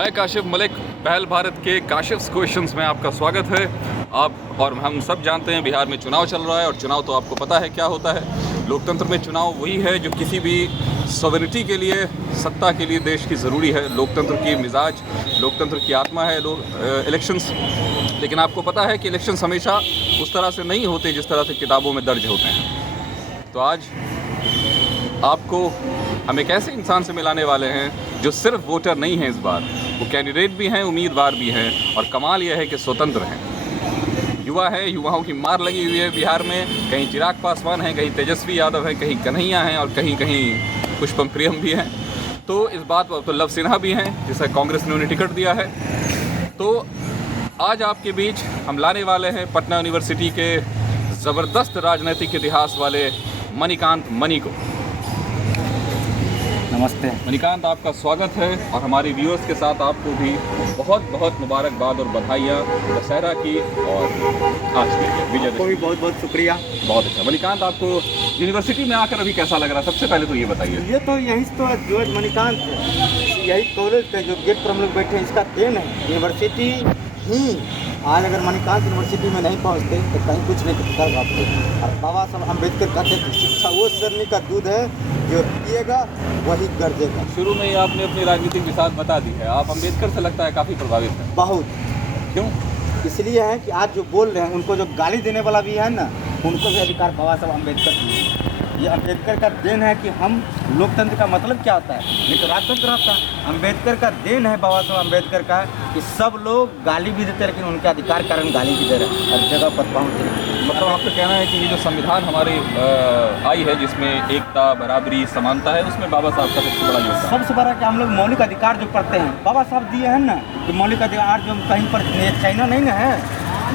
मैं काशिफ मलिक, पहल भारत के काशिफ क्वेश्चंस में आपका स्वागत है। आप और हम सब जानते हैं बिहार में चुनाव चल रहा है और चुनाव तो आपको पता है क्या होता है। लोकतंत्र में चुनाव वही है जो किसी भी सॉवरेनिटी के लिए, सत्ता के लिए देश की ज़रूरी है। लोकतंत्र की मिजाज, लोकतंत्र की आत्मा है इलेक्शंस। लेकिन आपको पता है कि इलेक्शंस हमेशा उस तरह से नहीं होते जिस तरह से किताबों में दर्ज होते हैं। तो आज आपको हम एक ऐसे इंसान से मिलाने वाले हैं जो सिर्फ वोटर नहीं है, इस बार वो कैंडिडेट भी हैं, उम्मीदवार भी हैं, और कमाल यह है कि स्वतंत्र हैं। युवा है, युवाओं की मार लगी हुई है बिहार में। कहीं चिराग पासवान हैं, कहीं तेजस्वी यादव हैं, कहीं कन्हैया हैं और कहीं कहीं पुष्पम प्रियम भी हैं। तो इस बात पर तो लव सिन्हा भी हैं जिसे कांग्रेस ने उन्हें टिकट दिया है। तो आज आपके बीच हम लाने वाले हैं पटना यूनिवर्सिटी के ज़बरदस्त राजनीतिक इतिहास वाले मणिकांत मणि को। नमस्ते मणिकांत, आपका स्वागत है और हमारे व्यूअर्स के साथ आपको भी बहुत बहुत मुबारकबाद और बधाइयाँ दशहरा की और आज की विजय को भी बहुत बहुत शुक्रिया। बहुत अच्छा। मणिकांत, आपको यूनिवर्सिटी में आकर अभी कैसा लग रहा है? सबसे पहले तो ये बताइए। ये तो यही तो जो मणिकांत यही कॉलेज पे जो गेट पर हम लोग बैठे हैं, इसका देन है। यूनिवर्सिटी ही आज अगर मणिकांत यूनिवर्सिटी में नहीं पहुंचते तो कहीं कुछ नहीं कर पाते। और बाबा साहब अम्बेडकर कहते थे शिक्षा वो शरणी का दूध है जो पिएगा वही गरजेगा। शुरू में ही आपने अपनी राजनीतिक विसात बता दी है। आप अम्बेडकर से लगता है काफ़ी प्रभावित हैं। बहुत। क्यों? इसलिए है कि आज जो बोल रहे हैं उनको जो गाली देने वाला भी है ना, उनको भी अधिकार बाबा साहब अम्बेडकर दिए। ये अम्बेडकर का देन है कि हम लोकतंत्र का मतलब क्या होता है, नहीं तो राजतंत्र होता है। अम्बेडकर का देन है बाबा साहब अम्बेडकर का कि सब लोग गाली भी देते लेकिन उनके अधिकार कारण गाली भी दे रहे हैं और जगह पर पहुँच रहे हैं। मतलब आपका कहना है कि ये जो संविधान हमारे आई है जिसमें एकता, बराबरी, समानता है, उसमें बाबा साहब का सबसे बड़ा योगदान। सबसे बड़ा कि हम लोग मौलिक अधिकार जो पढ़ते हैं बाबा साहब दिए हैं ना, कि मौलिक अधिकार जो कहीं पर चाइना नहीं ना है,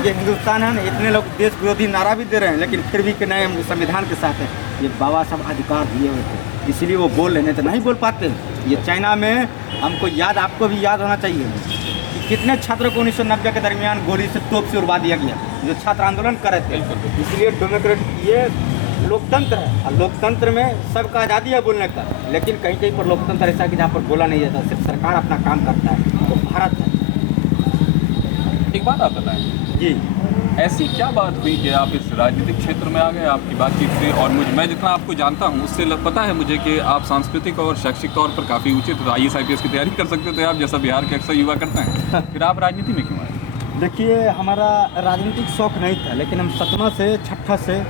ये हिंदुस्तान है ना। इतने लोग देश विरोधी नारा भी दे रहे हैं लेकिन फिर भी कि नहीं हम संविधान के साथ है। ये बाबा साहब अधिकार दिए हुए थे, इसलिए वो बोल रहे, नहीं तो नहीं बोल पाते। ये चाइना में हमको याद, आपको भी याद होना चाहिए कि कितने छात्रों को 1990 के दरमियान गोली से, तोप से उड़वा दिया गया, जो छात्र आंदोलन कर रहे थे। इसलिए डेमोक्रेट ये लोकतंत्र है और लोकतंत्र में सबका आज़ादी है बोलने का। लेकिन कहीं कहीं पर लोकतंत्र ऐसा कि जहाँ पर बोला नहीं जाता, सिर्फ सरकार अपना काम करता है, तो भारत है। एक बात आप बताएं जी, ऐसी क्या बात हुई कि आप इस राजनीतिक क्षेत्र में आ गए? आपकी बातचीत से और मैं जितना आपको जानता हूँ उससे पता है मुझे कि आप सांस्कृतिक और शैक्षिक तौर पर काफ़ी उचित IAS IPS की तैयारी कर सकते थे आप, जैसा बिहार के अक्सर युवा करते हैं। फिर आप राजनीति में क्यों आए? देखिए हमारा राजनीतिक शौक नहीं था, लेकिन हम 7वां से 6ठा से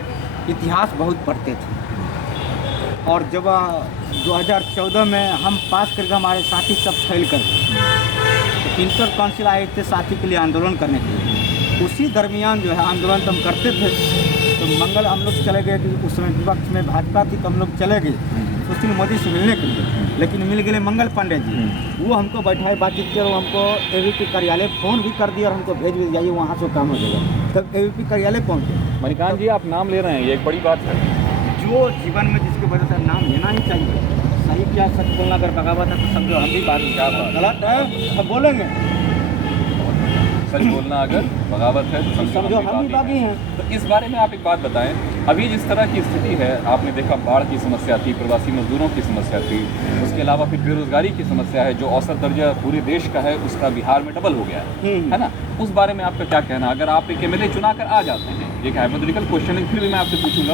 इतिहास बहुत पढ़ते थे। और जब 2014 में हम पास करके हमारे साथी सब फेल कर गए, तो इंटर काउंसिल आए थे साथी के लिए आंदोलन करने के लिए। उसी दरमियान जो है आंदोलन तो हम करते थे, तो मंगल हम लोग चले गए कि उस समय विपक्ष में भाजपा थी, तो हम लोग चले गए सुशील मोदी से मिलने के लिए। लेकिन मिल गए मंगल पांडे जी, वो हमको बैठाए, बातचीत किया, वो हमको AVP कार्यालय फ़ोन भी कर दिया और हमको भेज भी जाइए वहाँ से काम हो जाएगा। तब AVP कार्यालय पहुँचे। मणिकांत जी, आप नाम ले रहे हैं, ये एक बड़ी बात है। जो जीवन में जिसके वजह से नाम लेना ही चाहिए। सही क्या सच बोलना अगर बगावत है तो समझो हम भी बात क्या गलत है तो बोलेंगे। सच बोलना अगर बगावत है तो समझो हम भी बागी हैं। तो इस बारे में आप एक बात बताएं, अभी जिस तरह की स्थिति है, आपने देखा बाढ़ की समस्या थी, प्रवासी मजदूरों की समस्या थी, उसके अलावा फिर बेरोजगारी की समस्या है जो औसत दर्जा पूरे देश का है, उसका बिहार में डबल हो गया है ना। उस बारे में आपका क्या कहना? अगर आप एक MLA चुना कर आ जाते हैं, एक हाइपोथेटिकल क्वेश्चन है, फिर भी मैं आपसे पूछूंगा,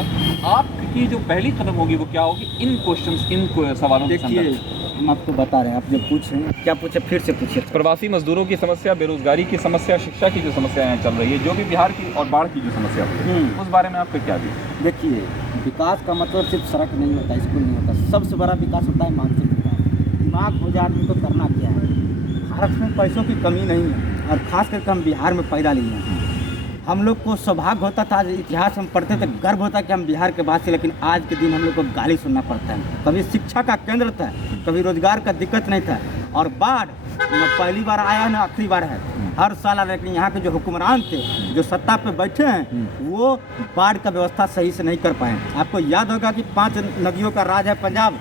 आपकी जो पहली कदम होगी वो क्या होगी इन क्वेश्चंस, इन सवालों के संदर्भ में? हम आपको बता रहे हैं, आप जो पूछ रहे हैं क्या पूछे, फिर से पूछिए। प्रवासी मजदूरों की समस्या, बेरोजगारी की समस्या, शिक्षा की जो समस्या यहाँ चल रही है, जो भी बिहार की, और बाढ़ की जो समस्या है, उस बारे में आपका क्या भी? देखिए, विकास का मतलब सिर्फ सड़क नहीं होता, स्कूल नहीं होता। सबसे बड़ा विकास होता है मानसिक विकास। दिमाग हो जाए आदमी को करना क्या है। भारत में पैसों की कमी नहीं है और खास करके हम बिहार में पैदा लिए हैं। हम लोग को सौभाग्य होता था, इतिहास हम पढ़ते थे, गर्व होता कि हम बिहार के वासी, लेकिन आज के दिन हम लोग को गाली सुनना पड़ता है। कभी शिक्षा का केंद्र था, कभी रोजगार का दिक्कत नहीं था, और बाढ़ न पहली बार आया न आखिरी बार है, हर साल आ। लेकिन यहाँ के जो हुक्मरान थे, जो सत्ता पे बैठे हैं, वो बाढ़ का व्यवस्था सही से नहीं कर पाए। आपको याद होगा कि 5 नदियों का राज है पंजाब,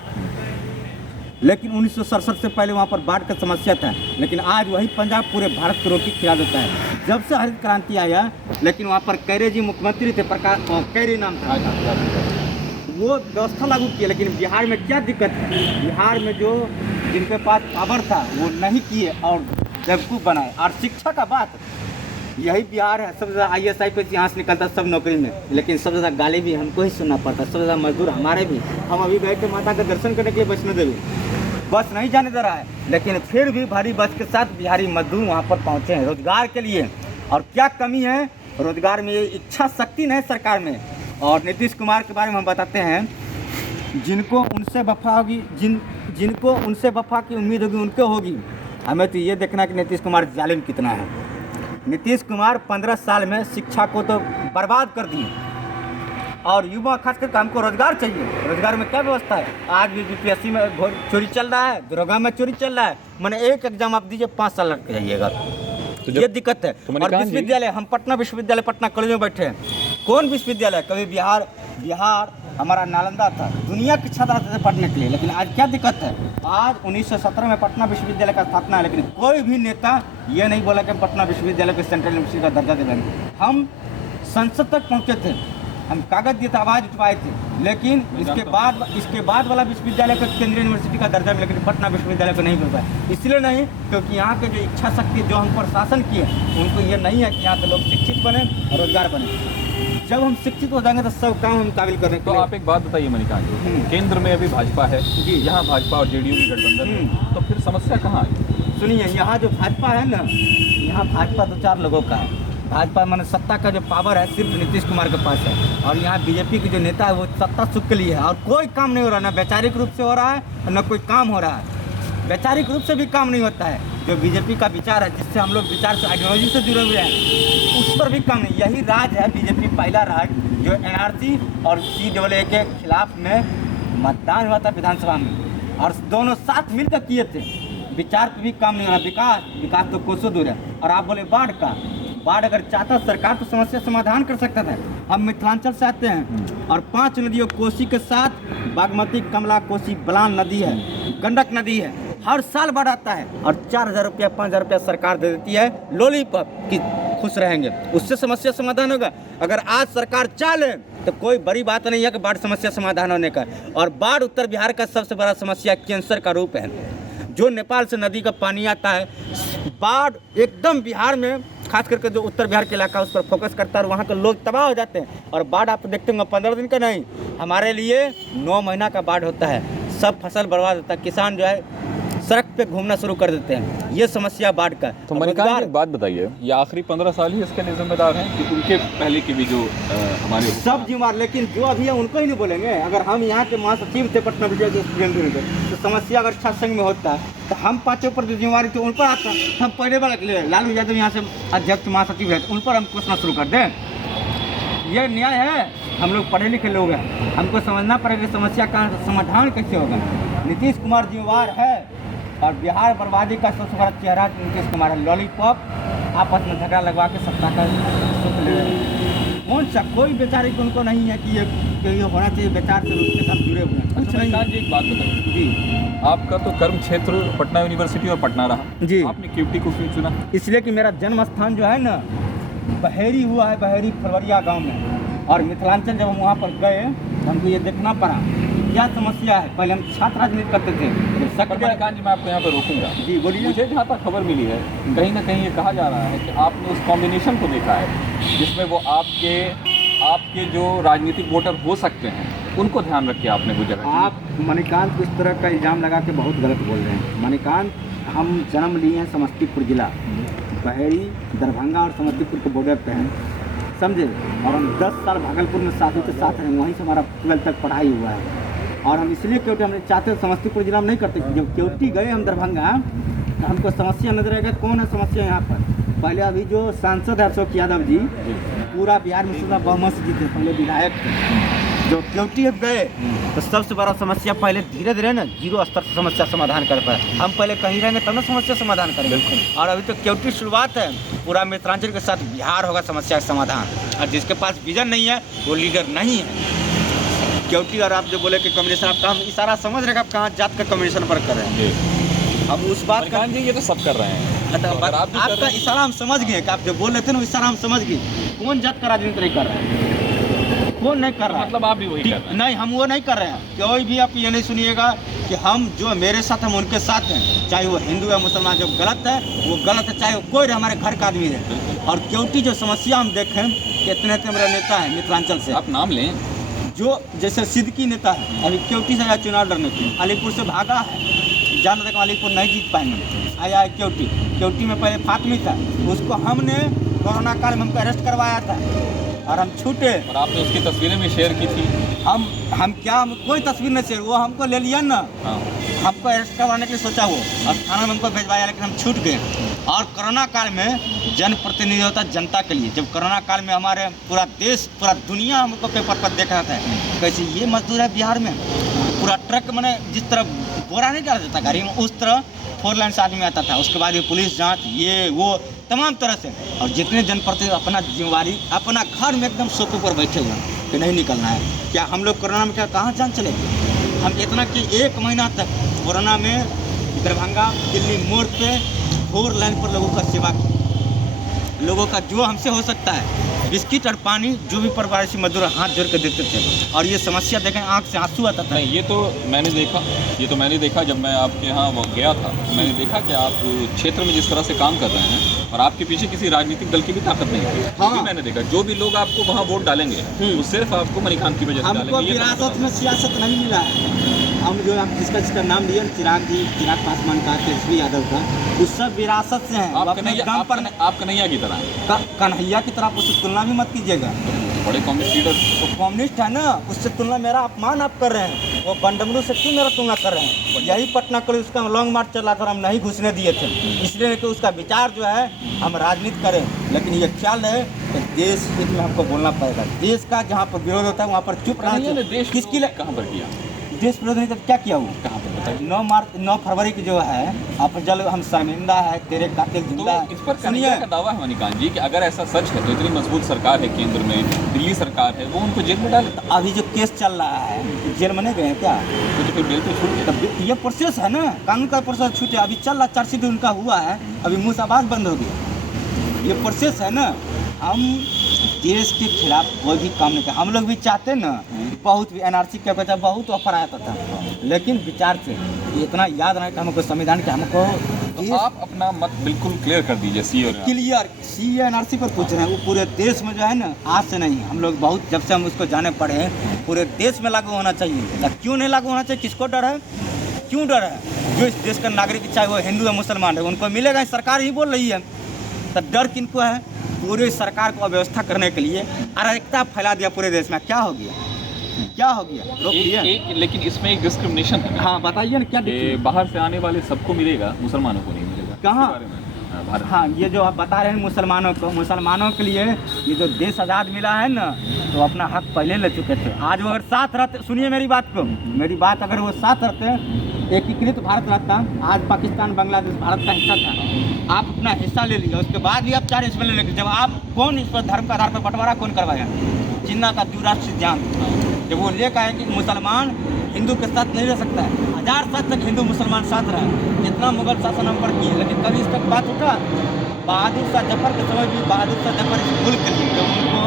लेकिन 1967 से पहले वहाँ पर बाढ़ का समस्या था। लेकिन आज वही पंजाब पूरे भारत को रोटी खिला देता है। जब से हरित क्रांति आया, लेकिन वहाँ पर कैरे जी मुख्यमंत्री थे, प्रकाश कैरे नाम था, वो व्यवस्था लागू किया। लेकिन बिहार में क्या दिक्कत है, बिहार में जो जिनके पास पावर था वो नहीं किए और बेवकूफ़ बनाए। और शिक्षा का बात, यही बिहार है, सबसे ज़्यादा ISI पे यहाँ से निकलता सब नौकरी में, लेकिन सबसे ज़्यादा गाली भी हमको ही सुनना पड़ता, सबसे ज़्यादा मजदूर हमारे भी। हम अभी गए थे माता का दर्शन करने के लिए वैष्णो देवी, बस नहीं जाने दे रहा है, लेकिन फिर भी भारी बस के साथ बिहारी मजदूर वहाँ पर पहुँचे हैं रोजगार के लिए। और क्या कमी है रोजगार में, ये इच्छा शक्ति नहीं सरकार में। और नीतीश कुमार के बारे में हम बताते हैं, जिनको उनसे वफा होगी, जिनको उनसे वफा की उम्मीद होगी उनको होगी। हमें तो ये देखना कि नीतीश कुमार जालिम कितना है। नीतीश कुमार 15 साल में शिक्षा को तो बर्बाद कर दिए, और युवा खास करके हमको रोजगार चाहिए। रोजगार में क्या व्यवस्था है? आज भी BPSC में चोरी चल रहा है, दरोगा में चोरी चल रहा है। मैंने एक एग्जाम आप दीजिए 5 साल लग के जाइएगा, तो ये दिक्कत है। और विश्वविद्यालय, हम पटना विश्वविद्यालय, पटना कॉलेज में बैठे हैं। कौन विश्वविद्यालय? कभी बिहार हमारा नालंदा था, दुनिया के छात्र आते थे पढ़ने के लिए। लेकिन आज क्या दिक्कत है? आज 1917 में पटना विश्वविद्यालय का स्थापना है, लेकिन कोई भी नेता ये नहीं बोला कि हम पटना विश्वविद्यालय को सेंट्रल यूनिवर्सिटी का दर्जा देंगे। हम संसद तक पहुँचे थे, हम कागज दिए थे, आवाज़ उठवाए थे, लेकिन इसके बाद वाला विश्वविद्यालय को केंद्रीय यूनिवर्सिटी का दर्जा मिला, लेकिन पटना विश्वविद्यालय को नहीं मिल पाया। इसलिए नहीं क्योंकि यहाँ के जो इच्छा शक्ति, जो हम प्रशासन किए, उनको ये नहीं है कि यहाँ के लोग शिक्षित बने और रोजगार बने। जब हम शिक्षित हो जाएंगे तो सब काम हम काबिल करने। तो आप एक बात बताइए मणिकांत जी, केंद्र में अभी भाजपा है, यहाँ भाजपा और JDU की गठबंधन है, तो फिर समस्या कहाँ है? सुनिए, यहाँ जो भाजपा है ना, यहाँ भाजपा 2-4 लोगों का है। भाजपा माने सत्ता का जो पावर है सिर्फ नीतीश कुमार के पास है। और यहाँ BJP के जो नेता है वो सत्ता सुख के लिए है, और कोई काम नहीं हो रहा, ना वैचारिक रूप से हो रहा है और ना कोई काम हो रहा है। वैचारिक रूप से भी काम नहीं होता है। जो BJP का विचार है, जिससे हम लोग विचार से, आइडियोलॉजी से जुड़े हुए हैं, उस पर भी काम नहीं। यही राज है BJP पहला राज, जो NRC और CAA के खिलाफ में मतदान हुआ था विधानसभा में, और दोनों साथ मिलकर किए थे। विचार पर भी काम नहीं हो रहा। विकास तो कोसों दूर है। और आप बोले बाढ़ अगर चाहता सरकार तो समस्या समाधान कर सकता था। हम मिथिलांचल से आते हैं, और 5 नदियों, कोसी के साथ बागमती, कमला, कोसी, बलान नदी है, गंडक नदी है, हर साल बाढ़ आता है, और 4,000 रुपया 5,000 रुपया सरकार दे देती है लॉलीपॉप की, खुश रहेंगे, उससे समस्या समाधान होगा। अगर आज सरकार चाह ले तो कोई बड़ी बात नहीं है कि बाढ़ समस्या समाधान होने का। और बाढ़ उत्तर बिहार का सबसे बड़ा समस्या कैंसर का रूप है। जो नेपाल से नदी का पानी आता है, बाढ़ एकदम बिहार में, खास करके जो उत्तर बिहार के इलाका उस पर फोकस करता है, और वहाँ के लोग तबाह हो जाते हैं। और बाढ़ आप देखते होंगे 15 दिन का नहीं, हमारे लिए 9 महीना का बाढ़ होता है। सब फसल बर्बाद होता है, किसान जो है सड़क पे घूमना शुरू कर देते हैं। ये समस्या बाढ़ का। तो मणिकांत एक बात बताइए, ये आखिरी 15 साल ही इसके लिए जिम्मेदार हैं कि उनके पहले की भी जो हमारे सब जिम्मेदार, लेकिन जो अभी है उनको ही नहीं बोलेंगे। अगर हम यहाँ के महासचिव थे पटना विश्वविद्यालय के, तो समस्या अगर छात्र संघ में होता है तो हम 5 पर जो जिम्मेवारी थी उन पर आता। हम पहले बार लालू यादव यहाँ से अध्यक्ष महासचिव है, उन पर हम पूछना शुरू कर दें। ये न्याय है? हम लोग पढ़े लिखे लोग हैं, हमको समझना पड़ेगा समस्या का समाधान कैसे होगा। नीतीश कुमार जिम्मेवार है, और बिहार बर्बादी का सबसे बड़ा चेहरा नीतीश कुमार है। लॉलीपॉप, आपस में झगड़ा लगवा के सत्ता का सुख ले रहे हैं। कौन सा कोई बेचारे को उनको नहीं है कि ये होना चाहिए, बेचार से उसके साथ जुड़े हुए हैं। कुछ नहीं। जी एक बात बताइए जी, आपका तो कर्म क्षेत्र पटना यूनिवर्सिटी और पटना रहा जी, आपने क्यूटी को क्यों चुना? इसलिए कि मेरा जन्म स्थान जो है ना, बहेरी हुआ है, बहेरी फलवरिया गाँव में। और मिथिलांचल जब हम वहाँ पर गए तो हमको ये देखना पड़ा क्या समस्या है। पहले हम छात्र राजनीति करते थे। मणिकांत जी मैं आपको यहाँ पर रोकूंगा जी, बोलिए। मुझे जहाँ तक खबर मिली है, कहीं ना कहीं ये कहा जा रहा है कि आपने उस कॉम्बिनेशन को देखा है जिसमें वो आपके जो राजनीतिक वोटर हो सकते हैं उनको ध्यान रख के आपने वो जगह। आप मणिकांत को इस तरह का इल्ज़ाम लगा के बहुत गलत बोल रहे हैं। मणिकांत, हम जन्म लिए हैं समस्तीपुर जिला, बहेरी, दरभंगा और समस्तीपुर के बॉर्डर पे हैं, समझे। और हम 10 साल भागलपुर में साथी के साथ हैं, वहीं से हमारा 12th तक पढ़ाई हुआ है। और हम इसलिए क्योंकि हम चाहते समस्तीपुर जिला में नहीं करते। जब क्योंकि गए हम दरभंगा तो हमको समस्या नजर आएगा कौन है समस्या यहाँ पर। पहले अभी जो सांसद है अशोक यादव जी, पूरा बिहार में सीधा बहुमत से जीते, पहले विधायक थे। जो क्योंकि गए तो सबसे बड़ा समस्या पहले धीरे धीरे ना 0 स्तर से समस्या समाधान कर पाए। हम पहले कहीं रहेंगे तब ना समस्या समाधान करेंगे। और अभी तो क्योंकि शुरुआत है, पूरा मिथिलांचल के साथ बिहार होगा समस्या का समाधान। और जिसके पास विजन नहीं है वो लीडर नहीं है। क्योंकि और आप जो बोले कि कम्युनिकेशन, आपका हम इशारा समझ रहे हैं, आप कहाँ जात का कम्युनिकेशन पर कर रहे हैं। अब उस बात का जी ये तो सब कर रहे हैं। आपका इशारा हम समझ गए कि आप जो बोल रहे थे ना, इशारा हम समझ गए। कौन जात का राजनीति नहीं कर रहा है? कौन नहीं कर रहा है? मतलब आप भी वही कर रहे हैं। नहीं, हम वो नहीं कर रहे हैं। कोई भी आप ये नहीं सुनिएगा कि हम जो मेरे साथ हम उनके साथ हैं, चाहे वो हिंदू है मुसलमान, जो गलत है वो गलत है, चाहे वो कोई हमारे घर का आदमी है। और क्योंकि जो समस्या हम देखें कि इतने मेरा नेता है मिथिलांचल से, आप नाम लें। जो जैसे सिद्दीकी नेता है, अभी क्योंकि से आया चुनाव लड़ने के लिए, अलीपुर से भागा है, जान तक अलीपुर नहीं जीत पाएंगे, आया है क्योंकि में पहले फातमी था, उसको हमने कोरोना काल में हमको अरेस्ट करवाया था और हम छूटे। और आपने उसकी तस्वीरें भी शेयर की थी। हम कोई तस्वीर नहीं शेयर, वो हमको ले लिया ना, हाँ। हमको अरेस्ट करवाने के लिए सोचा वो, और थाना में हमको भिजवाया, लेकिन हम छूट गए। और कोरोना काल में जनप्रतिनिधि होता जनता के लिए, जब कोरोना काल में हमारे पूरा देश पूरा दुनिया हमको पेपर पर देख रहा था कैसे ये मजदूर है बिहार में, पूरा ट्रक मैंने जिस तरह बोरा नहीं डाला जाता गाड़ी में, उस तरह 4 लाइन से आदमी आता था। उसके बाद ये पुलिस जांच ये वो तमाम तरह से, और जितने जनप्रतिनिधि अपना जिम्मेवारी अपना घर में एकदम सोफे पर बैठे हुए हैं कि नहीं निकलना है। क्या हम लोग कोरोना में क्या कहाँ जान चलेगी? हम इतना कि 1 महीना तक कोरोना में दरभंगा दिल्ली मोड़ पे 4 लाइन पर लोगों का सेवा की, लोगों का जो हमसे हो सकता है बिस्किट और पानी जो भी प्रवासी मजदूर हाथ जोड़ कर देते थे। और ये समस्या देखें आंख से आंसू आता था। नहीं, ये तो मैंने देखा जब मैं आपके यहाँ गया था, मैंने देखा कि आप क्षेत्र में जिस तरह से काम कर रहे हैं और आपके पीछे किसी राजनीतिक दल की भी ताकत नहीं है। हाँ। ये भी मैंने देखा, जो भी लोग आपको वहाँ वोट डालेंगे वो सिर्फ आपको मणिकांत की वजह से हमको डालेंगे। विरासत में सियासत नहीं मिला है। हम जो आप जिसका नाम लिए चिराग पासवान का, तेजस्वी यादव का, उस सब विरासत से हैं। आप कन्हैया की तरह हैं। कन्हैया की तरह उससे तुलना भी मत कीजिएगा। बड़े कम्युनिस्ट लीडर, वो कम्युनिस्ट है ना, उससे तुलना, मेरा अपमान आप कर रहे हैं। वो बंडमरू से क्यों मेरा तुलना कर रहे हैं? यही पटना कॉलेज उसका लॉन्ग मार्च चला था, हम नहीं घुसने दिए थे, इसलिए कि उसका विचार जो है हम राजनीति करें। लेकिन ये ख्याल है कि देश हित में हमको बोलना पड़ेगा। देश का जहाँ पर विरोध होता है वहाँ पर चुप रहना चाहिए। देश किसके लिए कहाँ पर किया? देश विरोध नहीं तो क्या किया वो? कहाँ पर बताइए। 9 फरवरी की जो है आप जल हम शर्मिंदा है, तेरे कातिल जिंदा तो इस पर है। कन्हैया का दावा है मणिकांत जी कि अगर ऐसा सच है तो इतनी मजबूत सरकार है केंद्र में, दिल्ली सरकार है, वो उनको जेल में डाले। अभी जो केस चल रहा है जेल में नहीं गए हैं क्या? तो फिर जेल पे छूट गए। तब ये प्रोसेस है ना, कानून का प्रोसेस छूटे। अभी चल रहा, चार्जशीट उनका हुआ है, अभी मुँह से आवाज़ बंद हो गया। ये प्रोसेस है ना। हम देश के खिलाफ कोई भी काम नहीं कर। हम लोग भी चाहते ना, बहुत भी NRC क्या कहता है, बहुत ऑफर आया था, लेकिन विचार से इतना याद नहीं कि हमको संविधान के हमको तो आप अपना मत बिल्कुल क्लियर कर दीजिए। क्लियर NRC पर पूछ रहे हैं। वो पूरे देश में जो है ना, आज से नहीं, हम लोग बहुत जब से हम उसको जाने पड़े हैं, पूरे देश में लागू होना चाहिए। क्यों नहीं लागू होना चाहिए? किसको डर है? क्यों डर है? जो इस देश का नागरिक, चाहे वो हिंदू है मुसलमान है, उनको मिलेगा। सरकार ही बोल रही है, तो डर किनको है? पूरे सरकार को अव्यवस्था करने के लिए अराजकता फैला दिया पूरे देश में। क्या हो गया? रोक दिया। लेकिन इसमें एक डिस्क्रिमिनेशन है। हाँ बताइए ना, क्या बाहर से आने वाले सबको मिलेगा, मुसलमानों को नहीं मिलेगा। कहाँ? हाँ, ये जो आप बता रहे हैं मुसलमानों के लिए ये जो देश आज़ाद मिला है ना, तो अपना हक पहले ले चुके थे। आज वो अगर साथ रहते, सुनिए मेरी बात अगर वो साथ रहते, एकीकृत भारत रहता, आज पाकिस्तान बांग्लादेश भारत का हिस्सा था। आप अपना हिस्सा ले लिया, उसके बाद भी आप 4 हिस्से ले लेंगे। जब आप कौन इस पर धर्म का आधार पर बंटवारा कौन करवाया? जिन्ना का द्विराष्ट्र सिद्धांत जब वो लेकर आए कि मुसलमान हिंदू के साथ नहीं रह सकता है, 1000 साल तक हिंदू मुसलमान साथ रहे, इतना मुगल शासन हम पर किए, लेकिन कभी इस तक बात उठा? बहादुर शाह जफर के समय भी बहादुर शाह जफर इस मुल्क के लिए जब उनको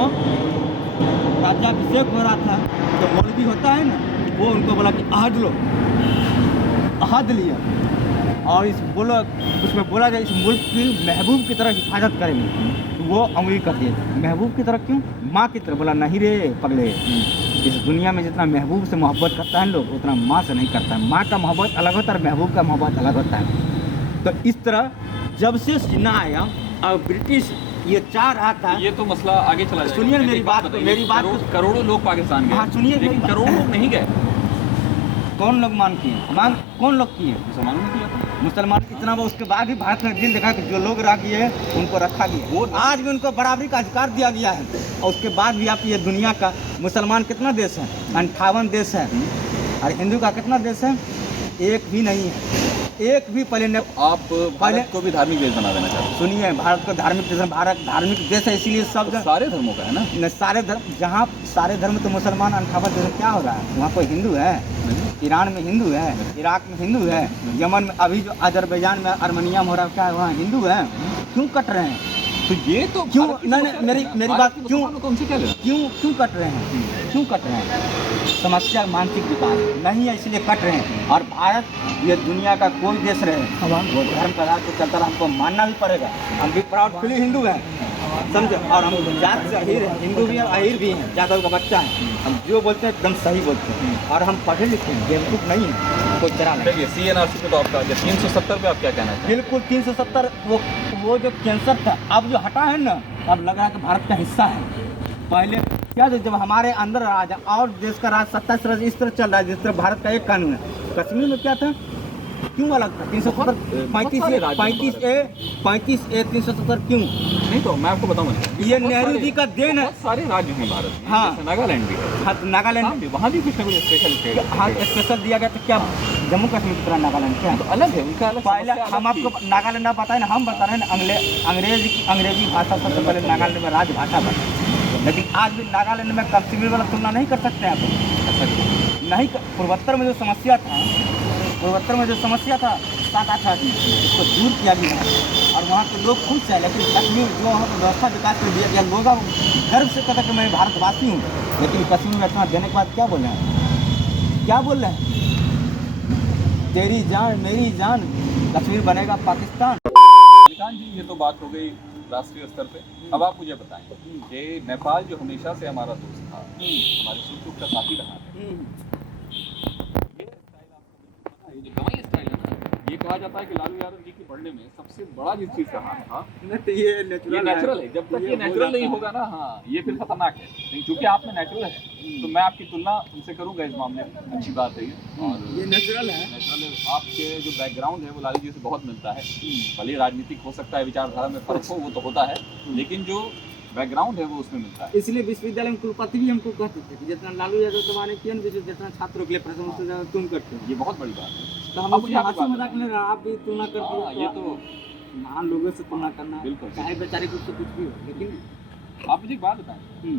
राज्याभिषेक हो रहा था, तो मौलवी होता है ना, वो उनको बोला कि अहद लिया, और उसमें बोला जाए इस मुल्क की महबूब की तरह हिफाजत करेंगे। तो वो उंगली कर दिए, महबूब की तरह क्यों? माँ की तरह। बोला नहीं रे पगले, इस दुनिया में जितना महबूब से मोहब्बत करता है लोग, उतना माँ से नहीं करता है। माँ का मोहब्बत अलग होता है और महबूब का मोहब्बत अलग होता है। तो इस तरह जब से जिन्ना आया और ब्रिटिश ये चाह रहा था, ये तो मसला आगे चला जाएगा। सुनिए मेरी बात। करोड़ों लोग पाकिस्तान गए। हाँ सुनिए, लेकिन करोड़ों लोग नहीं गए। कौन लोग कौन लोग किए? मुसलमानों ने किया था। मुसलमान इतना वो, उसके बाद भी भारत ने दिल देखा कि जो लोग रह गए उनको रखा गया। वो आज भी उनको बराबरी का अधिकार दिया गया है। और उसके बाद भी आप ये दुनिया का मुसलमान कितना देश है? 58 देश है। और हिंदू का कितना देश है? एक भी नहीं है। एक भी पहले आप भारत को भी धार्मिक देश बना देना चाहते हैं? सुनिए, भारत को धार्मिक देश, भारत धार्मिक देश है, इसीलिए सब सारे धर्मों का है ना। सारे धर्म, जहाँ सारे धर्म तो मुसलमान 58 देश, क्या हो रहा है? वहाँ कोई हिंदू है? ईरान में हिंदू है, इराक में हिंदू है, यमन में, अभी जो अजरबैजान में आर्मेनिया में हो रहा है, क्या है वहाँ हिंदू है? क्यों कट रहे हैं? तो ये तो क्यों भारत की नहीं समस्या मेरी है ना। मेरी भारत बात की क्यों मुसलमानों को उनसे क्या लेना? क्यों कट रहे हैं, क्यों कट रहे हैं? समस्या मानसिक विकास नहीं है, इसलिए कट रहे हैं। और भारत ये दुनिया का कोई देश रहे, वो धर्म का राज तो चलता रहा, हमको मानना भी पड़ेगा। हम भी प्राउडफुली हिंदू हैं, समझे। और हम जात से अहीर हैं, हिंदू भी हैं, अहीर भी हैं, जादव का बच्चा है। हम जो बोलते हैं एकदम सही बोलते हैं, और हम पढ़े लिखे हैं, बेवकूफ़ नहीं है कोई चरा नहीं। देखिए CNRC पे तो आपका 370 पे आप क्या कहना चाहेंगे? बिल्कुल 370 वो जो कैंसर था अब जो हटा है ना, अब लग रहा है कि भारत का हिस्सा है। पहले क्या था, जब हमारे अंदर राज और देश का राज 27 राज्य इस तरह चल रहा है जिस तरह भारत का एक कानून है। कश्मीर में क्या था, क्यों अलग था? 370 35A 370 क्यों? नहीं तो मैं आपको बताऊंगा, ये नेहरू जी का देन है। बहुत सारे राज्य हैं भारत में, हाँ। जैसे नागालैंड भी है। हाँ, तो नागालैंड वहाँ भी कुछ ना कुछ स्पेशल हाँ स्पेशल दिया गया, तो क्या जम्मू कश्मीर की तरह नागालैंड क्या? तो अलग है उनका, अलग पहले समस्या हम अलग थी। आपको नागालैंड आप बताए ना, हम बता रहे हैं अंग्रेजी भाषा सबसे पहले नागालैंड में राजभाषा बनी। लेकिन आज भी नागालैंड में कश्मीर वाला तुलना नहीं कर सकते आप, ऐसा क्यों? नहीं पूर्वोत्तर में जो समस्या था 7-8 आदमी, उसको दूर किया गया और वहाँ के लोग खुश हैं। लेकिन कश्मीर जो व्यवस्था विकास कर दिया गया, लोग अब गर्व से कहते हैं कि मैं भारतवासी हूँ। लेकिन कश्मीर में इतना देने के बाद क्या बोल रहे हैं, क्या बोल रहे हैं? तेरी जान मेरी जान, कश्मीर बनेगा पाकिस्तान। निकान जी, ये तो बात हो गई राष्ट्रीय स्तर पे। अब आप मुझे बताएं कि नेपाल जो हमेशा से हमारा दोस्त था, हमारे सुख दुख का साथी रहा है, ये स्टाइल आपको पता है, ये जो गवाई स्टाइल है ना, ये कहा जाता है कि लालू यादव जी के बढ़ने में सबसे बड़ा जिस चीज का हाथ था, नहीं तो ये ये नेचुरल है। जब तक ये नेचुरल नहीं होगा ना, हाँ, ये फिर खतरनाक है। लेकिन चूंकि आप में नेचुरल है, तो मैं आपकी तुलना उनसे करूंगा इस मामले में। अच्छी बात है ये। और ये नेचुरल है। आपके जो बैकग्राउंड है वो लालू जी से बहुत मिलता है। भले राजनीतिक हो सकता है, विचारधारा में फर्क हो, वो तो होता है, लेकिन जो बैकग्राउंड है वो उसमें मिलता है। इसलिए विश्वविद्यालय में कुलपति भी हमको कहते थे कि जितना लालू यादव तुम्हारे किया ना, जितना छात्रों के लिए प्रथम उससे ज्यादा तुम करते हो। ये बहुत बड़ी बात है। तो हम अब उसमें मुझे आपकी हंसी बात मजाक में आप भी तुलना कर हाँ, दिए, ये तो महान लोगों से तुलना करना, बिल्कुल। चाहे बेचारे कुछ से कुछ भी हो। लेकिन आप मुझे एक बात बताएं कि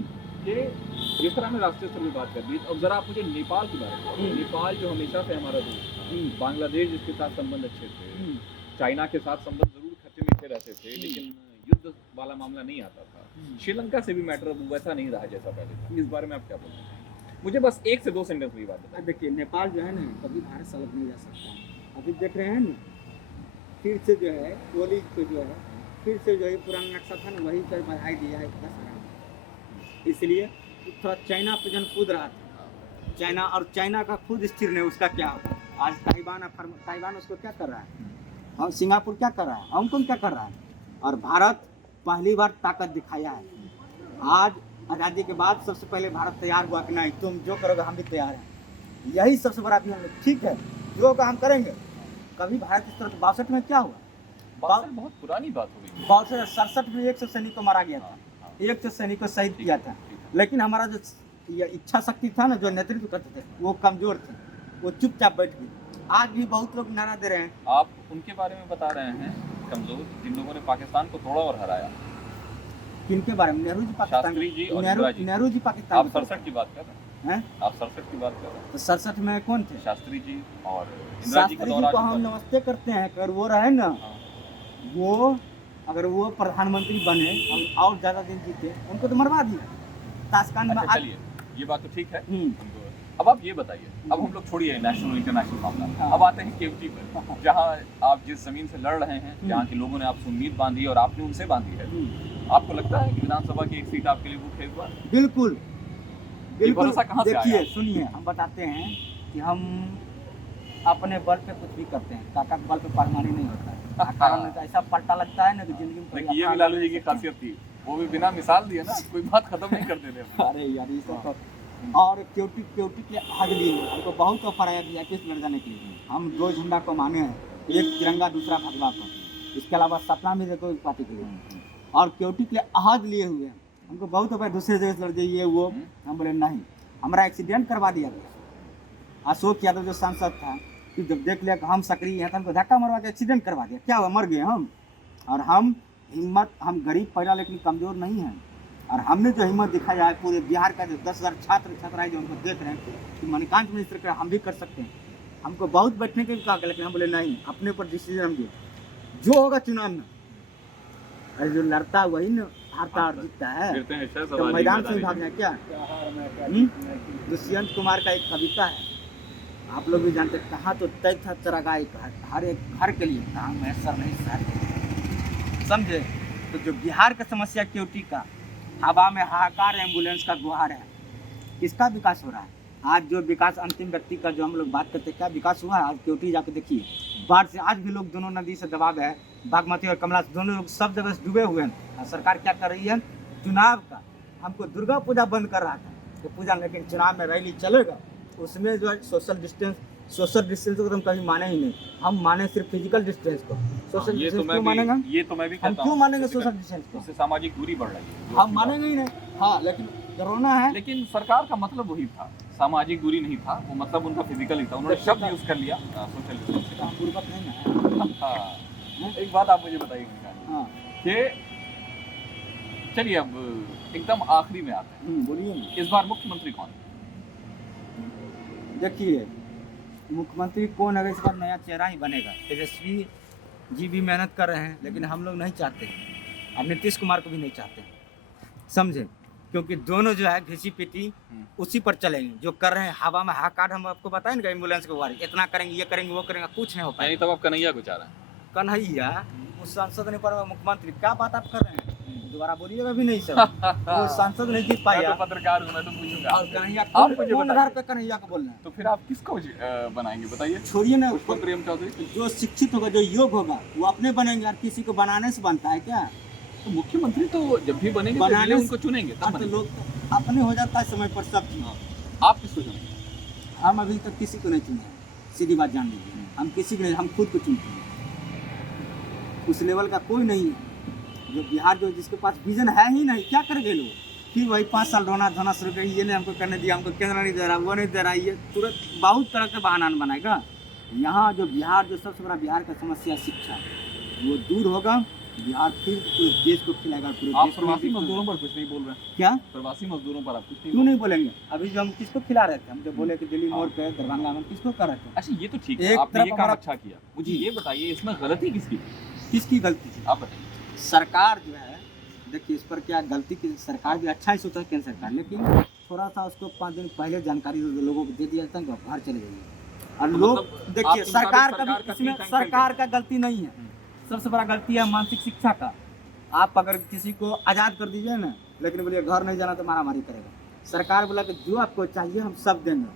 जिस तरह हमने राष्ट्रीय स्तर की बात कर दी, अब जरा आप मुझे नेपाल के बारे में बताओ। नेपाल जो हमेशा से हमारा दोस्त था, बांग्लादेश जिसके साथ संबंध अच्छे थे, चाइना के साथ संबंध जरूर खट्टे मीठे रहते थे, लेकिन युद्ध वाला मामला नहीं आता था। श्रीलंका से भी मैटर अब वैसा नहीं रहा जैसा पहले था। इस बारे में आप क्या बोलते हैं? मुझे बस 1 से 2 सेंटेंस में ये बात बताएं। देखिए, नेपाल जो है ना, कभी भारत से अलग नहीं जा सकता। अभी देख रहे हैं ना, फिर से जो है होली को जो है फिर से जो है पुराना नक्शा था ना, वही पर बढ़ाई दिया है 10 ग्राम। इसलिए थोड़ा चाइना पे जन कूद रहा था, चाइना, और चाइना का खुद स्थिर नहीं, उसका क्या आज ताइवान उसको क्या कर रहा है, और सिंगापुर क्या कर रहा है, हांगकांग क्या कर रहा है, और भारत पहली बार ताकत दिखाया है। आज आज़ादी के बाद सबसे पहले भारत तैयार हुआ कि नहीं, तुम जो करोगे हम भी तैयार हैं। यही सबसे बड़ा अभियान है। ठीक है, जो होगा हम करेंगे। कभी भारत इस तरह 62 में क्या हुआ, बहुत पुरानी बात हो गई। 67 में 100 सैनिक को मारा गया था, 100 सैनिक को शहीद किया था। लेकिन हमारा जो ये इच्छा शक्ति था ना, जो नेतृत्व करते थे, वो कमजोर थे, वो चुपचाप बैठ गए। आज भी बहुत लोग नारा दे रहे हैं। आप उनके बारे में बता रहे हैं कमजोर, जिन लोगों ने पाकिस्तान को तोड़ा और हराया। किनके बारे में? नेहरू जी पाकिस्तान, शास्त्री जी और इंदिरा जी। नेहरू जी पाकिस्तान। आप 67 की बात कर रहे हैं? आप 67 की बात कर रहे हैं? तो 67 में कौन थे? शास्त्री जी और इंदिरा जी का शास्त्री जी दौर को आज हम होता है। नमस्ते करते हैं। अगर वो रहे ना, वो अगर वो प्रधानमंत्री बने और ज़्यादा दिन जीते, उनको तो मरवा दिया ताशकंद में। अच्छा, चलिए, ये बात तो ठीक है। अब आप ये बताइए, अब हम लोग छोड़िए नेशनल इंटरनेशनल मामला, अब आते हैं केवटी पर, जहाँ आप जिस जमीन से लड़ रहे हैं, जहाँ के लोगों ने आपसे उम्मीद बांधी और आपने उनसे बांधी है, आपको लगता है कि विधानसभा की एक सीट आपके लिए बुक है इस बार? बिल्कुल बिल्कुल। भरोसा कहाँ से आया? देखिए, सुनिए, हम बताते हैं कि हम अपने बल पे कुछ भी करते हैं, काका के बल पे परमानी नहीं होता है। काका में तो ऐसा पलटा लगता है ना कि जिंदगी में देखिए, ये भी लालू जी की खासियत थी, वो भी बिना मिसाल दिए ना कोई बात खत्म नहीं कर देते अपनी। अरे यार, ये सब तो। और क्योटी के हक लिए हमको बहुत ऑफर आया VIP लड़ जाने के लिए। हम 2 झंडा को माने हैं, एक तिरंगा दूसरा भगवा पर। इसके अलावा सपना भी देखो इस पार्टी के लिए, और क्योटी के लिए अहद लिए हुए हैं। हमको बहुत ऑफर, दूसरे जगह लड़ जाइए वो। हम बोले नहीं, हमारा एक्सीडेंट करवा दिया गया। अशोक यादव जो सांसद था, कि जब देख लिया कि हम सक्रिय हैं, तो हमको धक्का मरवा के एक्सीडेंट करवा दिया। क्या हुआ, मर गए हम। और हम हिम्मत, हम गरीब पैदा लेकिन कमज़ोर नहीं हैं। और हमने जो हिम्मत दिखाया है, पूरे बिहार का जो 10,000 छात्र छात्राएं जो उनको देख रहे हैं कि मणिकांत मिश्र का हम भी कर सकते हैं। हमको बहुत बैठने के भी कहा, लेकिन हम बोले नहीं, अपने ऊपर डिसीजन हम दिए, जो होगा चुनाव में अरे जो लड़ता है वही न हारता और जीतता है। फिरते हैं शह तो सवारी मैदान से ही मैदानी भागना क्या? दुष्यंत कुमार का एक कविता है, आप लोग भी जानते हैं, कहाँ तो तय था चरागाह एक हर एक घर के लिए, कहाँ मैसर नहीं सर। समझे? तो जो बिहार का समस्या क्योटी का, हवा में हाहाकार एम्बुलेंस का गुहार है, किसका विकास हो रहा है? आज जो विकास अंतिम व्यक्ति का जो हम लोग बात करते हैं, क्या विकास हुआ है? आज क्योटी जाके देखिए, बाढ़ से आज भी लोग दोनों नदी से दबाव है, बागमती और कमला दोनों लोग सब जगह से डूबे हुए हैं। और सरकार क्या कर रही है? चुनाव का हमको दुर्गा पूजा बंद कर रहा था तो पूजा, लेकिन चुनाव में रैली चलेगा, उसमें जो है सोशल डिस्टेंस को तो हम कभी माने ही नहीं। हम माने सिर्फ फिजिकल डिस्टेंस को। सोशल ये तो डिस्टेंस मैं क्यों मानेंगे? भी, ये तो मैं भी हम कहता क्यों हूँ। मानेंगे सोशल डिस्टेंस को? उससे सामाजिक दूरी बढ़ रही है। हम मानेंगे ही नहीं। हाँ, लेकिन कोरोना है, लेकिन सरकार का मतलब वही था, सामाजिक दूरी नहीं था, वो मतलब उनका फिजिकल ही था। उन्होंने शब्द यूज कर लिया सोशल डिस्टेंसिंग। हम पूर्वक नहीं ना। हाँ, एक बात आप मुझे बताइए हाँ, कि चलिए अब एकदम आखिरी में आते हैं, बोलिए ना। इस बार मुख्यमंत्री कौन है? देखिए, मुख्यमंत्री कौन है, इस बार नया चेहरा ही बनेगा। तेजस्वी जी भी मेहनत कर रहे हैं, लेकिन हम लोग नहीं चाहते हैं, और नीतीश कुमार को भी नहीं चाहते हैं, समझे? क्योंकि दोनों जो है घिसी पिटी उसी पर चलेंगे, जो कर रहे हैं हवा में हाहाकार। हम आपको बताएं ना, एम्बुलेंस के बारे, इतना करेंगे, ये करेंगे, वो करेंगे, कुछ नहीं हो यानी पाएगा। तब आप कन्हैया को चाह रहे हैं? कन्हैया वो सांसद नहीं पर मुख्यमंत्री, क्या बात आप कर रहे हैं? दोबारा बोलिएगा भी नहीं सर। वो सांसद नहीं जीत मैं पाया। तो पत्रकार हूँ, मैं तो पूछूंगा। और कन्हैया आप मुझे कौन बताइए। आधार पे कन्हैया को बोल रहे हैं? तो फिर आप किसको बनाएंगे बताइए? छोड़िए ना, पुष्पम प्रेम चौधरी? जो शिक्षित होगा, जो योग्य होगा, वो अपने बनेंगे। और किसी को बनाने से बनता है क्या? तो मुख्यमंत्री तो जब भी बनेंगे तो बनाने पहले से- उनको चुनेंगे तब अब तो बनेंगे। लोग अपने हो जाता है समय पर सब चीज। आप किसको चुनेंगे? हम अभी तक किसी को नहीं चुने हैं, सीधी बात जान लीजिए। हम किसी को नहीं, हम खुद को चुनते हैं। उस लेवल का कोई नहीं है जो बिहार, जो जिसके पास विजन है ही नहीं। क्या करेंगे लोग? फिर वही 5 साल रोना धोना शुरू करेंगे, ये नहीं हमको करने दिया, हमको केंद्र नहीं दे रहा, वो नहीं दे रहा। ये तुरंत बहुत तरह के बहाना बनाएगा। यहाँ जो बिहार, जो सबसे बड़ा बिहार का समस्या शिक्षा, वो दूर होगा, बिहार फिर पूरे देश को खिलाएगा। पूरे आप देश को प्रवासी नहीं- मजदूरों पर कुछ नहीं बोल रहे हैं? क्या प्रवासी मजदूरों पर आप कुछ नहीं क्यों बोल नहीं बोलेंगे? अभी जो हम किसको खिला रहे थे, हम जो बोले कि दिल्ली मोड़ पे दरभंगा में किसको कर रहे थे? अच्छा, ये तो ठीक है, एक आपने तरफ ये काम हमारा- अच्छा किया। मुझे जी। ये बताइए, इसमें गलती किसकी थी? किसकी गलती थी? आप बताइए। सरकार जो है, देखिए इस पर क्या गलती की, सरकार भी अच्छा ही सोचा है केंद्र सरकार, लेकिन थोड़ा सा उसको 5 दिन पहले जानकारी लोगों को दे दिया जाता है, तो घर चले गए। और तो लोग मतलब देखिए, आपके सरकार मुताबिक का सरकार भी का इसमें think tank सरकार का गलती नहीं है। सबसे बड़ा गलती है मानसिक शिक्षा का। आप अगर किसी को आज़ाद कर दीजिए ना, लेकिन बोलिए घर नहीं जाना तो मारामारी करेगा। सरकार बोला कि जो आपको चाहिए हम सब देंगे,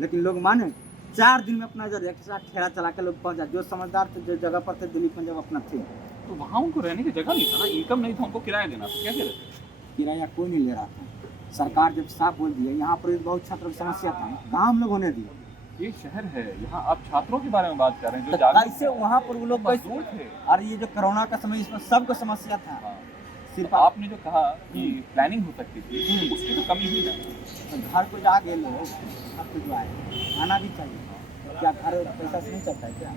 लेकिन लोग माने। 4 दिन में अपना जो रिक्शा ठेला चला के लोग पहुंचा, जो समझदार थे, जो जगह पर थे, दिल्ली पंजाब अपना थे। तो वहाँ उनको रहने की जगह नहीं था ना, इनकम नहीं था, उनको किराया देना था, कैसे रहते? किराया कोई नहीं ले रहा था। सरकार जब साफ बोल दिया, यहाँ पर बहुत छात्रों की समस्या था, कहाँ हम लोग होने दिए? ये शहर है, यहाँ आप छात्रों के बारे में बात कर रहे हैं जो तो जागरूक कैसे वहाँ पर वो लोग मजदूर थे। और ये जो कोरोना का समय, इसमें सबको समस्या था। हाँ। सिर्फ तो आपने जो कहा कि प्लानिंग हो सकती थी, उसकी तो कमी हुई ना। घर को जा गए लोग, घर को जो आए आना भी चाहिए। क्या घर पैसा से नहीं चलता है क्या?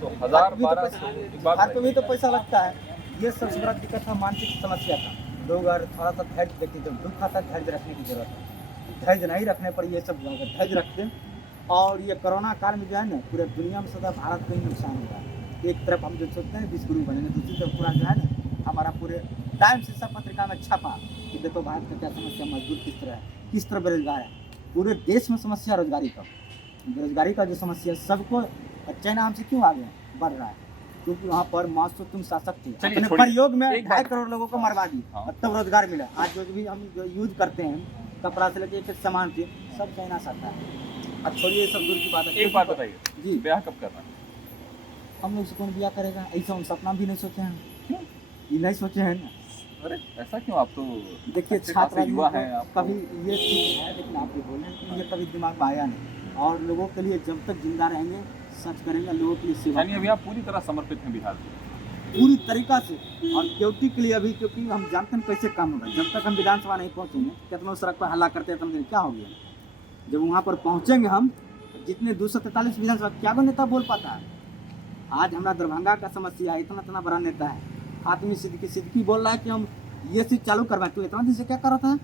तो 1000-1200 एक बात घर पे भी तो बताइए। पैसा लगता है। ये सबसे बड़ा दिक्कत था, मानसिक समस्या था। लोग अगर थोड़ा सा धैर्य देखते, जब दुख आता है धैर्य रखने की जरूरत है। धैर्य नहीं रखने पर ये सब धैर्य रखते। और ये कोरोना काल में जो है ना, पूरे दुनिया में सदा भारत को ही नुकसान हुआ है। एक तरफ हम जो सोचते हैं विश्व गुरु बनेंगे, दूसरी तरफ पूरा जो है ना, हमारा पूरे टाइम से सब पत्रिका में छपा कि देखो भारत का क्या समस्या, मजदूर किस तरह है, किस तरह बेरोजगार है। पूरे देश में समस्या रोजगारी का, बेरोजगारी का जो समस्या सबको। चाइना हमसे क्यों आगे बढ़ रहा है? क्योंकि वहाँ पर मास्टर तुम शासक थे, चलिए, अपने छोड़िए। प्रयोग में एक 2.5 बात- करोड़ लोगों को मरवा दी, हाँ। और तब रोजगार मिला। आज जो भी हम जो यूज करते हैं, कपड़ा से लेके एक सामान थे, सब चाइना से आता है। अब छोड़िए ये सब दूर की बात है। एक बात बताइए, जी, ब्याह कब करना है? हम लोग से कौन ब्याह करेगा? ऐसा हम सपना भी नहीं सोचे हैं। क्यों? ये नहीं सोचे हैं ना। अरे ऐसा क्यों? आप तो देखिए, अच्छे छात्र खासे युवा हैं आप तो। कभी ये चीज़ है, लेकिन आप ये बोल रहे हैं कि ये कभी दिमाग में आया नहीं। और लोगों के लिए जब तक जिंदा रहेंगे, सच करेंगे, लोगों के लिए सेवा यानी अभी आप पूरी तरह समर्पित हैं बिहार को। पूरी तरीका से। और क्योटी के लिए अभी, क्योंकि हम जानते हैं कैसे काम होगा। जब तक हम विधानसभा नहीं पहुँचेंगे, कितना सड़क पर हल्ला करते हैं, तो क्या हो गया? जब वहाँ पर पहुँचेंगे हम, जितने 243 विधानसभा, क्या वो नेता बोल पाता है? आज हमारा दरभंगा का समस्या है, इतना इतना बड़ा नेता है, आदमी सिद्दीकी बोल रहा है कि हम ये चीज़ चालू करवाएं। तो इतना दिन से क्या कर रहा था?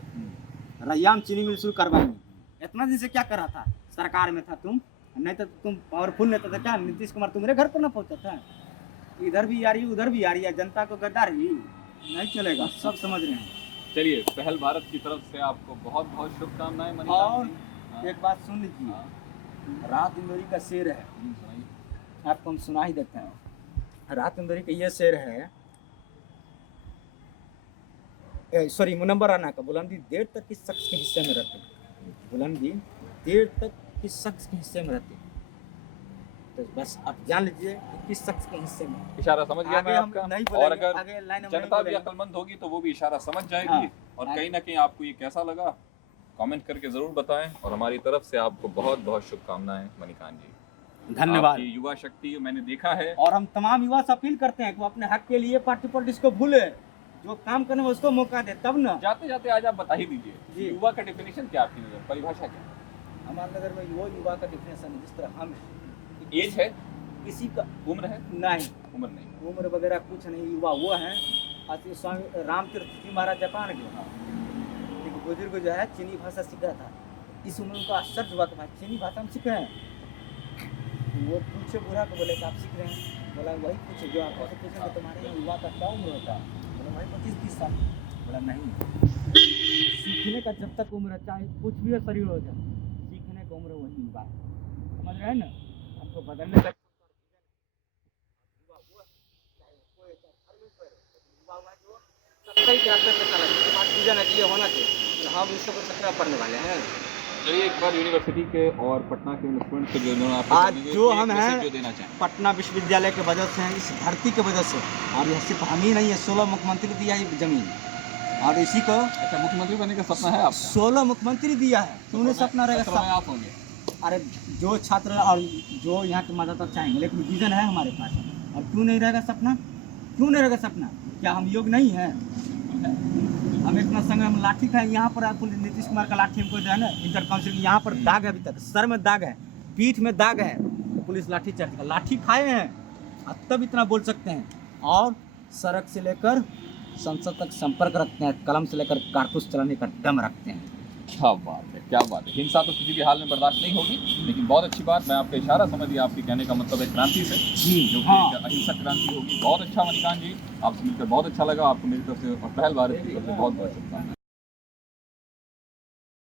रैयाम चीनी मिल शुरू करवाएंगे। इतना दिन से क्या कर रहा था? सरकार में था तुम, नहीं तो तुम पावरफुल नेता था क्या? नीतीश कुमार तुम्हारे घर पर ना पहुँचा था? इधर भी आ रही है, उधर भी आ रही है, जनता को गद्दार ही। नहीं चलेगा, सब समझ रहे हैं। चलिए, पहल भारत की तरफ से आपको बहुत बहुत शुभकामनाएं और मनीकांत जी। एक बात सुन लीजिए, हाँ, रात इंदौरी का शेर है, सुनाइए। आपको हम सुना ही देते हैं। रात इंदौरी का ये शेर है, सॉरी, मुनव्वर राना का, बुलंदी देर तक किस शख्स के हिस्से में रहती, बुलंदी देर तक किस शख्स के हिस्से में रहती। तो बस आप जान लीजिए कि किस शख्स के हिस्से में। इशारा समझ गया आगे मैं हम आपका। नहीं और बोलेंगे, अगर आगे लाइन हम जनता नहीं भी बोलेंगे। अक्लमंद होगी तो वो भी इशारा समझ जाएगी। हाँ, और आगे। कहीं ना कहीं आपको ये कैसा लगा कमेंट करके जरूर बताएं। और हमारी तरफ से आपको बहुत बहुत शुभकामनाएं मनीकांत जी। धन्यवाद। आपकी युवा शक्ति मैंने देखा है। और हम तमाम युवा से अपील करते हैं कि वो अपने हक के लिए पार्टी पॉलिटिक्स को भूले, जो काम करने में उसको मौका दे, तब ना। जाते जाते आज आप बता ही दीजिए, जी। युवा का डेफिनेशन क्या आपकी नजर, परिभाषा क्या है? हमारे नगर में वो युवा का डिफिनेशन है जिस तरह हम हैं। एज है, किसी का उम्र है? नहीं, उम्र नहीं। उम्र वगैरह कुछ नहीं, युवा वो है। आज स्वामी रामतीर्थ जी महाराज जापान गए, एक बुजुर्ग जो है चीनी भाषा सीख रहा था। इस उम्र में उनको आश्चर्य हुआ कि भाई चीनी भाषा हम सीख रहे हैं। तो वो पूछे बूढ़ा को, बोले कि आप सीख रहे हैं? बोला वही पूछे जो आप ऐसे पूछेंगे, तुम्हारे यहाँ युवा का क्या उम्र होता है? बोला भाई 25-30 साल। बोला नहीं, सीखने का जब तक उम्र है, चाहे कुछ भी हो शरीर हो जाए, सीखने का उम्र वही युवा है। समझ रहे हैं ना? हमको बदलने तक सही के रास्ते पे चला, जिसके बाद विजन है कि ये होना चाहिए, तो हम इसको चक्कर पड़ने वाले हैं। चलिए, एक बार यूनिवर्सिटी के और पटना के स्टूडेंट से जो इन्होंने आपको आज जानेंगे, जो एक हम मैसेज हैं जो देना चाहें। पटना विश्वविद्यालय के वजह से हैं, इस धरती के वजह से, और यह सिर्फ हम ही नहीं है, 16 मुख्यमंत्री दिया ये जमीन, और इसी को अच्छा, मुख्यमंत्री बनने का सपना है आपका? 16 मुख्यमंत्री दिया है। क्यों नहीं सपना रहेगा? 17 में आप होंगे। अरे जो छात्र और जो यहाँ के मतदाता चाहेंगे, लेकिन विजन है हमारे पास। और क्यों नहीं रहेगा सपना? क्यों नहीं रहेगा सपना? क्या हम योग्य नहीं हैं? हम इतना संग्राम लाठी खाए, यहाँ पर आपको नीतीश कुमार का लाठी हमको जो है ना, इंटर काउंसिल, यहाँ पर दाग है, अभी तक सर में दाग है, पीठ में दाग है, पुलिस लाठी चार्ज का लाठी खाए हैं, और तब इतना बोल सकते हैं। और सड़क से लेकर संसद तक संपर्क रखते हैं, कलम से लेकर कारतूस चलाने का दम रखते हैं। क्या बात है, क्या बात है। हिंसा तो किसी भी हाल में बर्दाश्त नहीं होगी, लेकिन बहुत अच्छी बात, मैं आपका इशारा समझ गया, आपके कहने का मतलब है क्रांति से, जो कि हाँ। एक अहिंसक क्रांति होगी। बहुत अच्छा मनीकांत जी, आपसे मिलकर बहुत अच्छा लगा। आपको मेरी तरफ से और पहल भारत की तरफ से बहुत बहुत शुभकामनाएं।